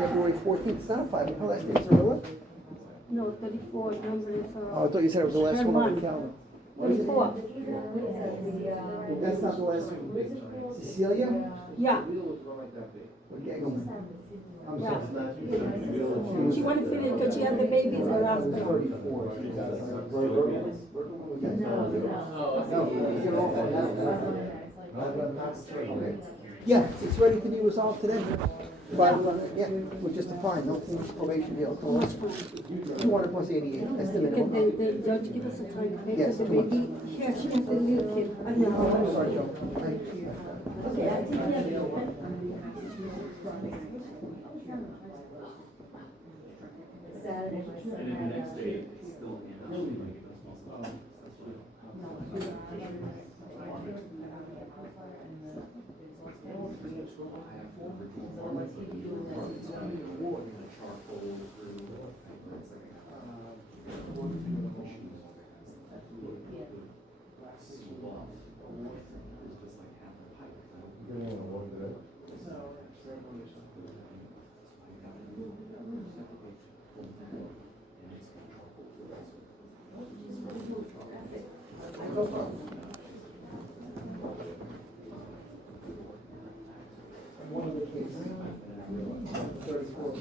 February 14th, it's not a 5, her last name's Arilla? No, 34 number is. Oh, I thought you said it was the last one on the calendar. 34. That's not the last one. Cecilia? Yeah. I'm Yeah. sorry. She wanted to finish because she had the babies in the hospital. 34. Yeah, it's ready to be resolved today. Yeah, with just a fine, no probation deal. 200 plus 88, that's the Can minimum. the judge give us a time to Yes, the 2 months. baby? Here, she has the little kid. I Oh, I'm know. sorry, Joe. Okay, I think we have to open. And then the next day, it's still in. One of the cases. 34.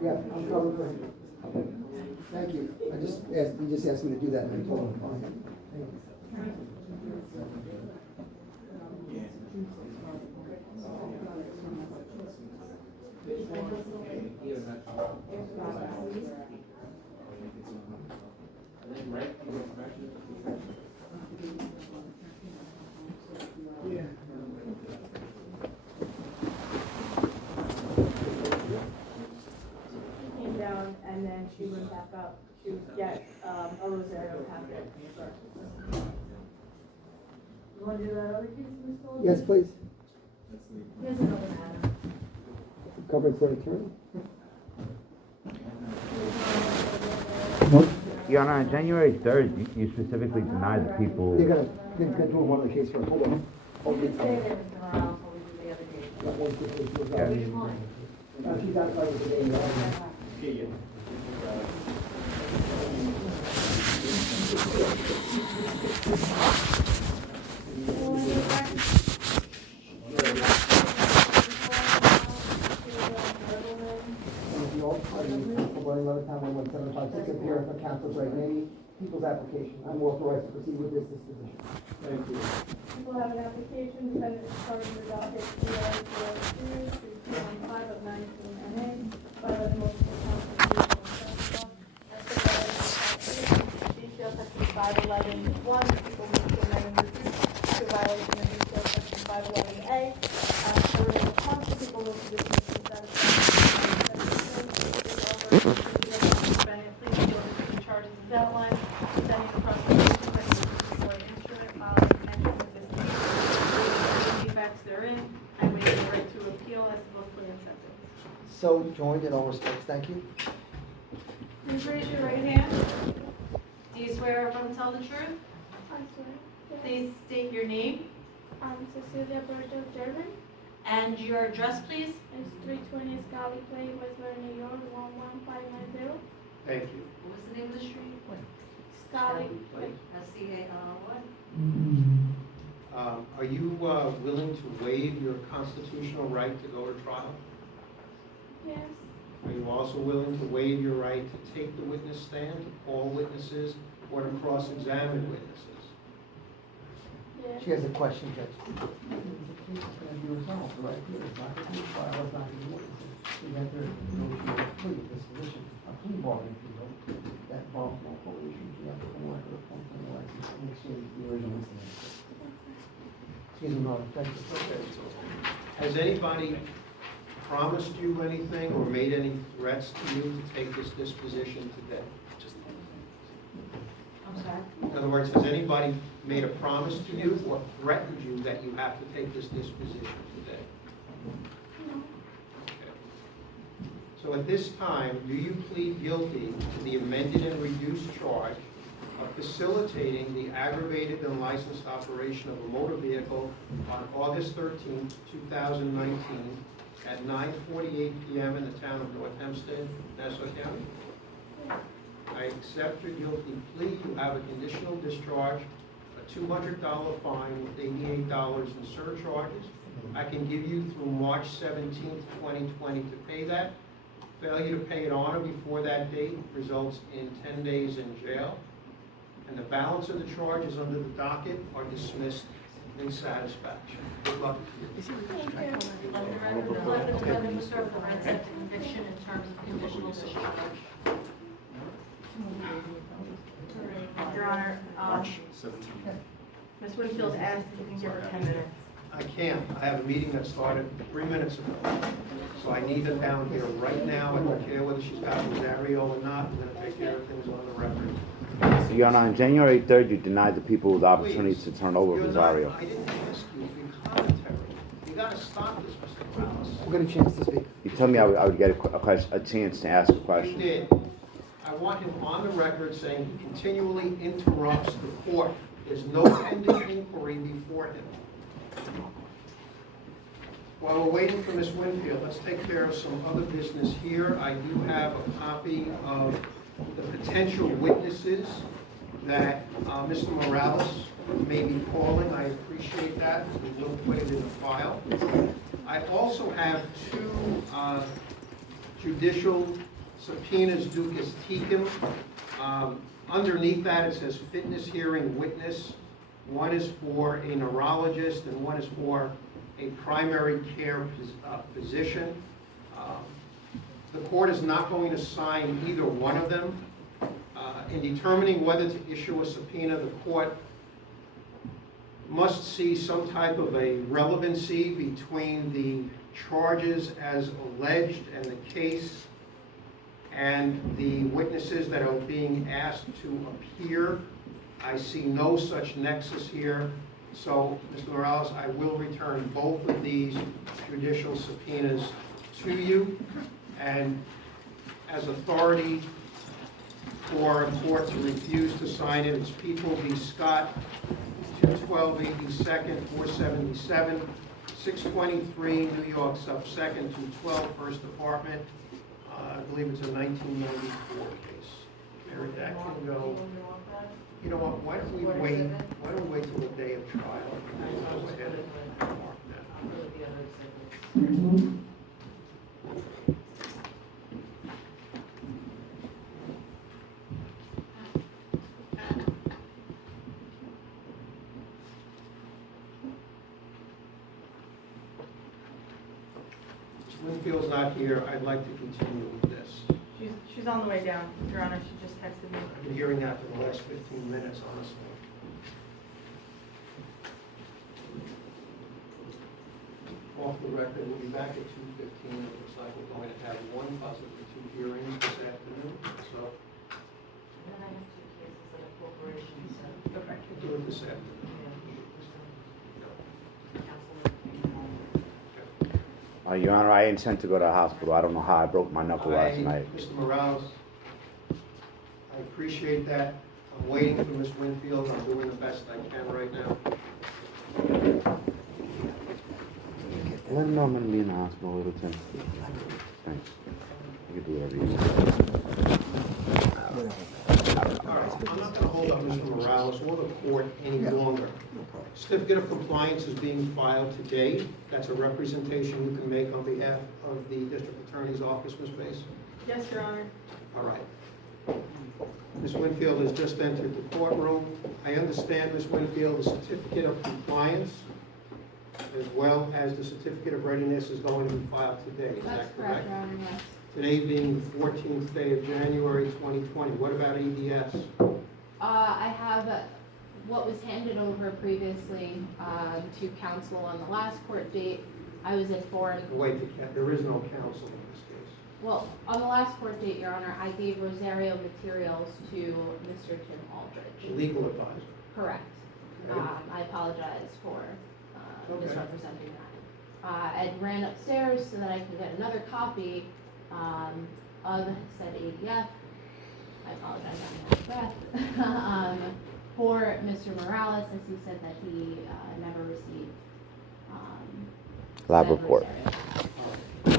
Yeah, I'm covered for him. Thank you. You just asked me to do that and I told him, fine. Thank you. Came down and then she went back up to get a Rosario packet first. You want to do that other case, Ms. Gold? Yes, please. Here's another matter. Covered for attorney. Your Honor, on January 3rd, you specifically denied the people. They're gonna do one of the case first. Hold on. You can stay there, Mr. Morales, while we do the other case. Which one? She's outside with the Another time, 11756, appear for counsel's right name, people's application. I'm authorized to proceed with this disposition. Thank you. People have an application, defendant is charged with docket CR 02-3215 of 19 NA, by the multiple counts of illegal detail section 511(1), people move to amend and reduce to violation of detail section 511A. For the counsel, people move to dismiss the satisfaction. Charges is outlined, sending the prosecution for an instrument, filing an entry with this case, defects therein, and waiving the right to appeal as to both plea and sentence. So joined in all respects. Thank you. Please raise your right hand. Do you swear or affirm to tell the truth? I swear. Please state your name I'm Cecilia Berto German. and your address, please. It's 320 Scally Place, Westbury, New York, 11590. Thank you. What was the name of the street? Scally Place. SCAR. Are you willing to waive your constitutional right to go to trial? Yes. Are you also willing to waive your right to take the witness stand, to call witnesses, or to cross-examine witnesses? Yes. She has a question, Judge. The case is going to be resolved, right? It's not going to be trial, it's not going to be witnesses. We have to negotiate a plea disposition, a plea bargain, if you will, that involves multiple issues. You have to come back with a point on the license and exchange the original incident. Excuse me, Mark, thank you. Has anybody promised you anything or made any threats to you to take this disposition today? I'm sorry? In other words, has anybody made a promise to you or threatened you that you have to take this disposition today? No. Okay. So at this time, do you plead guilty to the amended and reduced charge of facilitating the aggravated and licensed operation of a motor vehicle on August 13th, 2019 at 9:48 p.m. in the town of North Hempstead, Nassau County? I accept your guilty plea. You have a conditional discharge, a $200 fine with $88 in surcharges. I can give you through March 17th, 2020 to pay that. Failure to pay it on or before that date results in 10 days in jail. And the balance of the charges under the docket are dismissed in satisfaction. Good luck. Let me start with the right set conviction in terms of conditional discharge. Your Honor, Ms. Winfield asked if you can give her 10 minutes. I can't. I have a meeting that started 3 minutes ago. So I need them down here right now. I don't care whether she's got Rosario or not. I'm going to take care of things on the record. Your Honor, on January 3rd, you denied the people the opportunity Please. to turn over You're Rosario. not- I didn't ask you for your commentary. You got to stop this, Mr. Morales. We'll get a chance to speak. You told me I would get a chance to ask a You question. did. I want him on the record saying he continually interrupts the court. There's no pending inquiry before him. While we're waiting for Ms. Winfield, let's take care of some other business here. I do have a copy of the potential witnesses that Mr. Morales may be calling. I appreciate that. We will put it in the file. I also have two judicial subpoenas ducis tecum. Underneath that, it says fitness hearing witness. One is for a neurologist and one is for a primary care physician. The court is not going to sign either one of them. In determining whether to issue a subpoena, the court must see some type of a relevancy between the charges as alleged and the case and the witnesses that are being asked to appear. I see no such nexus here. So, Mr. Morales, I will return both of these judicial subpoenas to you. And as authority for a court to refuse to sign it, it's People v. Scott, 212 82nd, 477, 623 New York sub 2nd, 212 First Department. I believe it's a 1994 case. Mary, that can go. You know what, why don't we wait till the day of trial? Go ahead and mark that. Ms. Winfield's not here. I'd like to continue with this. She's on the way down, Your Honor. She just texted me. I've been hearing that for the last 15 minutes, honestly. Off the record, we'll be back at 2:15. It looks like we're going to have one, possibly two hearings this afternoon. So And then I have two cases that are corporations, so. Okay. we'll do it this afternoon. Your Honor, I intend to go to the hospital. I don't know how I broke my knuckle last night. Mr. Morales, I appreciate that. I'm waiting for Ms. Winfield. I'm doing the best I can right now. Let him know I'm going to be in the hospital, little Tim. Thanks. You can do whatever you want. All right, I'm not going to hold up Mr. Morales or the court any longer. Certificate of compliance is being filed today. That's a representation you can make on behalf of the district attorney's office, Ms. Bass. Yes, Your Honor. All right. Ms. Winfield has just entered the courtroom. I understand, Ms. Winfield, the certificate of compliance as well as the certificate of readiness is going to be filed today. Is That's that correct, correct? Your Honor, yes. Today being the 14th day of January 2020. What about EDS? I have what was handed over previously to counsel on the last court date. I was informed, Wait, there is no counsel in this case. well, on the last court date, Your Honor, I gave Rosario materials to Mr. Tim Aldridge. Legal advisor. Correct. Okay. I apologize for Okay. misrepresenting that. I ran upstairs so that I could get another copy of said ADF. I apologize, I'm out of breath. For Mr. Morales, as he said that he never received Lab said report. Can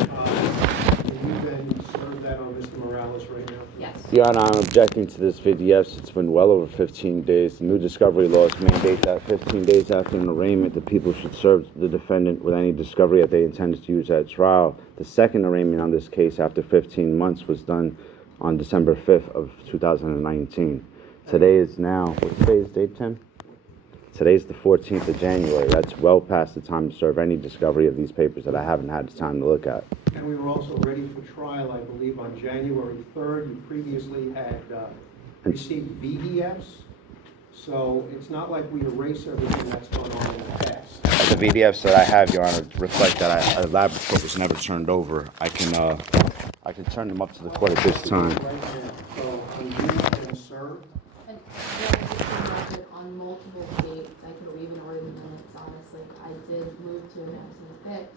you then serve that on Mr. Morales right now? Yes. Your Honor, I'm objecting to this VDS. It's been well over 15 days. The new discovery laws mandate that 15 days after an arraignment, the people should serve the defendant with any discovery that they intended to use at trial. The second arraignment on this case after 15 months was done on December 5th of 2019. Today is now, what's today's date, Tim? Today's the 14th of January. That's well past the time to serve any discovery of these papers that I haven't had the time to look at. And we were also ready for trial, I believe, on January 3rd. You previously had received VDFs, so it's not like we erase everything that's gone on in the past. The VDFs that I have, Your Honor, reflect that a lab report was never turned over. I can turn them up to the court at this time. Right now, so when you've been served, And there has been record on multiple dates. I could even order the minutes, honestly. I did move to an fix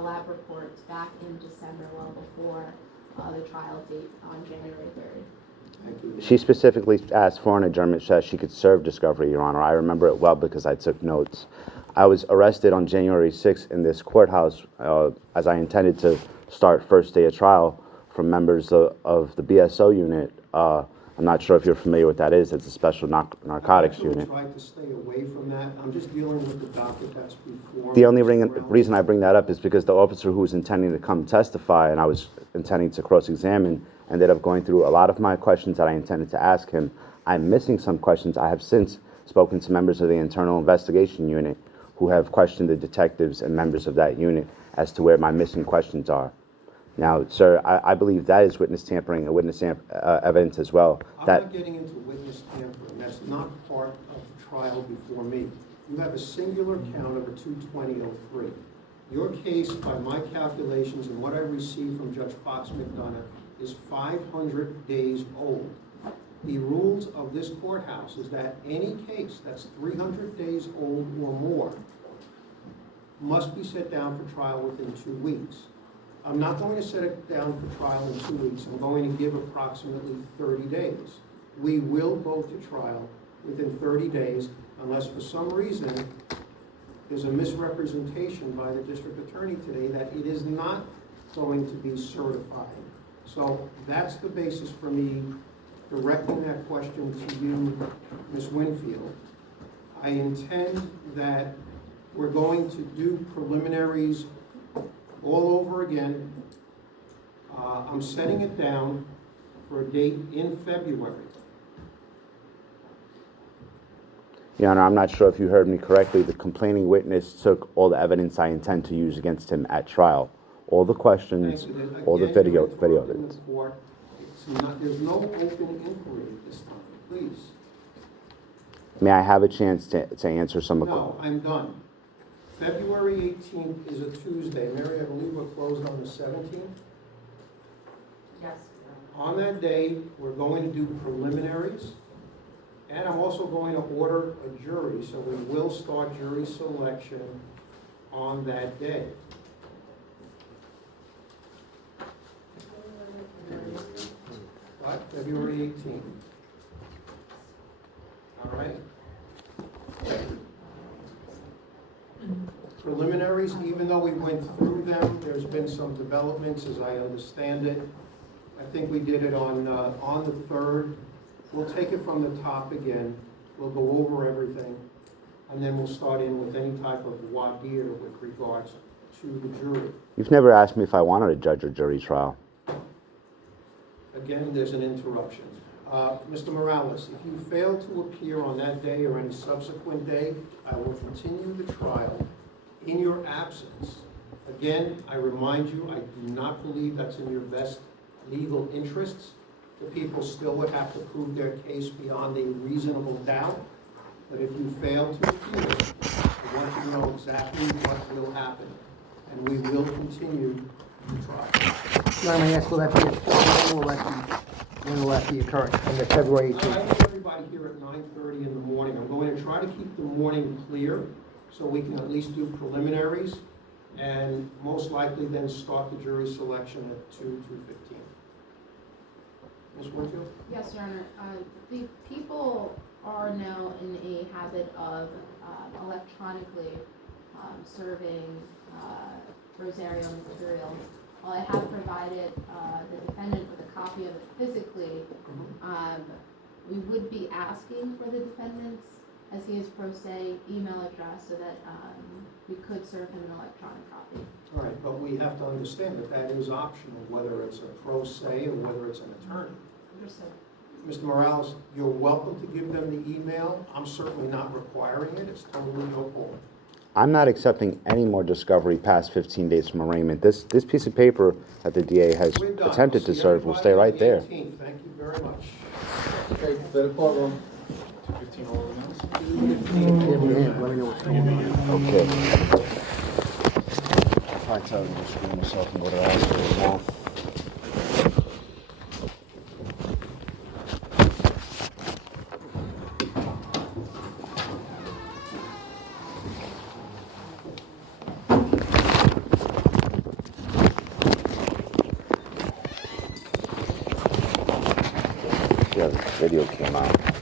lab reports back in December, well before the trial date on January 3rd. thank you. She specifically asked for an adjournment so that she could serve discovery, Your Honor. I remember it well because I took notes. I was arrested on January 6th in this courthouse as I intended to start first day of trial from members of the BSO unit. I'm not sure if you're familiar with what that is. It's a special narcotics unit. I tried to stay away from that. I'm just dealing with the docket that's before. The only reason I bring that up is because the officer who was intending to come testify and I was intending to cross-examine ended up going through a lot of my questions that I intended to ask him. I'm missing some questions. I have since spoken to members of the internal investigation unit who have questioned the detectives and members of that unit as to where my missing questions are. Now, sir, I believe that is witness tampering and witness evidence as well. I'm That not getting into witness tampering. That's not part of the trial before me. You have a singular count of a 220-03. Your case, by my calculations and what I received from Judge Fox McDonough, is 500 days old. The rules of this courthouse is that any case that's 300 days old or more must be set down for trial within 2 weeks. I'm not going to set it down for trial in 2 weeks. I'm going to give approximately 30 days. We will go to trial within 30 days unless for some reason there's a misrepresentation by the district attorney today that it is not going to be certified. So that's the basis for me directing that question to you, Ms. Winfield. I intend that we're going to do preliminaries all over again. I'm setting it down for a date in February. Your Honor, I'm not sure if you heard me correctly. The complaining witness took all the evidence I intend to use against him at trial. All the questions, all the video evidence. There's no open inquiry at this time, please. May I have a chance to answer some of No, I'm done. February 18th is a Tuesday. Mary, I believe we're closed on the 17th. Yes. On that day, we're going to do preliminaries, and I'm also going to order a jury, so we will start jury selection on that day. What? February 18th. All right. Preliminaries, even though we went through them, there's been some developments as I understand it. I think we did it on the 3rd. We'll take it from the top again. We'll go over everything, and then we'll start in with any type of voir dire with regards to the jury. You've never asked me if I wanted a judge or jury trial. Again, there's an interruption. Mr. Morales, if you fail to appear on that day or any subsequent day, I will continue the trial in your absence. Again, I remind you, I do not believe that's in your best legal interests. The people still would have to prove their case beyond a reasonable doubt. But if you fail to appear, I want you to know exactly what will happen. And we will continue the trial. Let me ask, when will that be occurring? On the February I 18th? have everybody here at 9:30 in the morning. I'm going to try to keep the morning clear so we can at least do preliminaries. and most likely then start the jury selection at 2:15. Ms. Winfield? Yes, Your Honor. The people are now in a habit of electronically serving Rosario materials. While I have provided the defendant with a copy of it physically, we would be asking for the defendant's, as he is pro se, email address so that we could serve him an electronic copy. All right, but we have to understand that that is optional, whether it's a pro se or whether it's an attorney. Understood. Mr. Morales, you're welcome to give them the email. I'm certainly not requiring it. It's totally your call. I'm not accepting any more discovery past 15 days from arraignment. This piece of paper that the DA has We're done. attempted to See serve will stay everybody right on there. the 18th. Thank you very much. Okay, the courtroom. 2:15 all Okay. I'll probably tell them to screw myself and go to the hospital now. Yeah, the video came out.